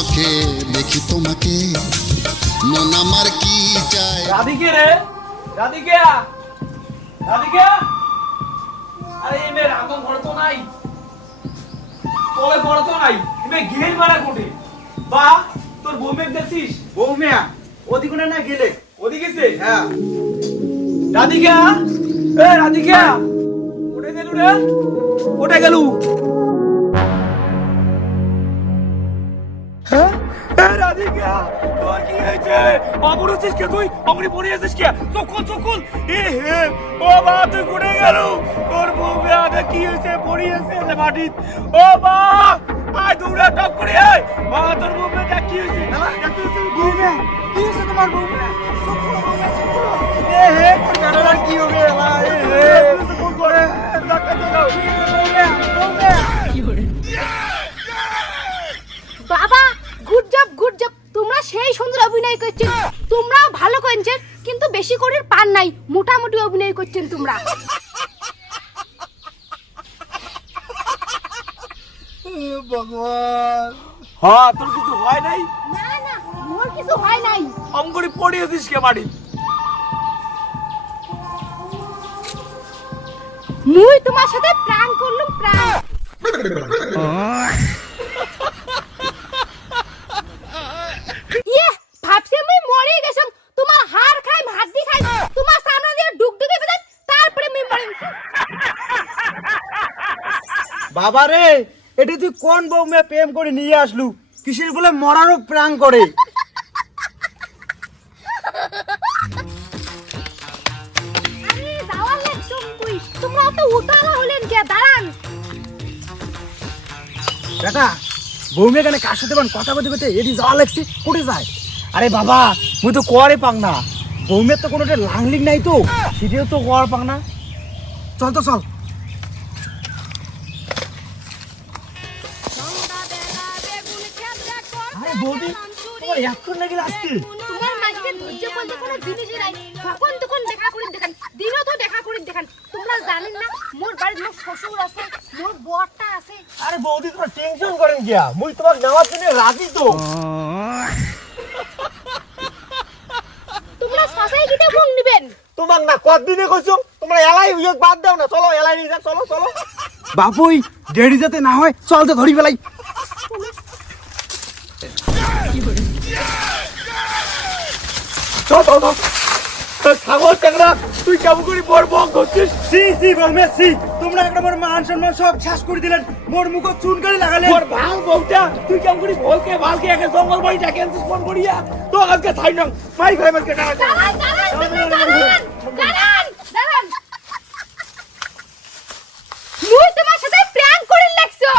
চোখে দেখি তোমাকে, মন আমার কি চায়। রাধিকে রে, রাধিকে, রাধিকে, আরে এই মেয়ে রাধন ঘর তো নাই, তলে ঘর তো নাই, মেয়ে গিলেই মারা কোটে। বা তোর বউমেক দেখছিস? বৌমিয়া ওদিকে না গেলে ওদিকে গেছে? হ্যাঁ রাধিকা, এ রাধিকা, কোটে গেলু রে? কোটে গেলু? হ্যাঁ এ রাধিকা, তোর কি হয়েছে? অমর হচ্ছিস কে তুই? অমরি পড়ে আছিস কে? চকুল চকুল, এ হে, ও বা তুই কোটে গেলু? তোর বউমে আদা কি হয়েছে? পড়ে আছে রে মাটিত। ও বা আয় দৌড়া টপ করে আয়। বা তোর বউমে দেখ কি হয়েছে? বৌমিয়া কি হয়েছে তোমার বৌমিয়া? চকুলো বৌমিয়া চকুলো এ হে কোন গাড়ার কি হবে এলা এ হে কোন করে ডাক্তার দাও। বৌমিয়া বৌমিয়া বাবা গুড জব গুড জব, তোমরা সেই সুন্দর অভিনয় করছেন, তোমরাও ভালো করছেন, কিন্তু বেশি করে পান নাই, মোটামুটি অভিনয় করছেন তোমরা। ভগবান হ্যাঁ তোর কিছু হয় নাই? না না, মোর কিছু হয় নাই। অঙ্গরি পড়ে আছিস কে মাটিত? মুই তোমার সাথে প্র্যাঙ্ক করলুম, প্র্যাঙ্ক। ইয়ে ভাবছি মুই মরে গেছম, তোমার হাড় খাই হাড্ডি খাই, তোমার সামনে দিয়ে ডুগডুগে বেজাত, তারপরে মুই মরে। বাবা রে এটা তুই কোন বৌমিয়া প্রেম করে নিয়ে আসলু? কিসের বলে মরারও প্রাণ করে? আরে যাওয়ার লাগছম কই, তোমরা তো উতালা হলেন কে? দাঁড়ান। বেটা বৌমিয়া কেন কার সাথে কথা বলতে বলতে এটি যাওয়া লাগছে কোটে যায়? আরে বাবা মুই তো কোয়ারে পাং না, বৌমিয়ার তো কোনো লাংলিং নাই তো, সেটিও তো কোয়ার পাং না। চল তো চল। আরে বৌদি তোমার এখন নাকি আসতে? তোমার মাঝে ধৈর্য বলতে কোনো জিনিসই নাই, যখন তখন দেখা করে দেখান, দিনও তো দেখা করে দেখান। তোমরা জানেন না মোর বাড়ির মোর শ্বশুর আছে, মোর বরটা আছে। আরে বৌদি তোমার টেনশন করেন গিয়া, মুই তোমার নেওয়ার জন্য রাজি তো। তোমরা সোসাইটিতে মুখ নিবেন। তোমাক না কতদিনে কইছো তোমরা এলাই ইয়োগ বাদ দাও না, চলো এলাই নিয়ে যাক, চলো চলো। বাপুই দেরি যাতে না হয়, চল তো ধরি ফেলাই। চল চল চল। ছাগল চাকরা তুই কেমন করে বড় বক করছিস? সি সি বলমে সি, তোমরা একটা মোর মান সম্মান সব শেষ করে দিলেন, মোর মুখ চুন করে লাগালেন। তোর ভাঙ বউটা তুই কেমন করে ভলকে ভালকে একে জঙ্গল বাড়ি ডাকে আনছিস ফোন করিয়া? তো আজকে ছাই না মাই ঘরে মাঝকে টাকা দাঁড়ান দাঁড়ান তোমরা দাঁড়ান দাঁড়ান দাঁড়ান, মুই তোমার সাথে প্র্যাঙ্ক করে লাগছো।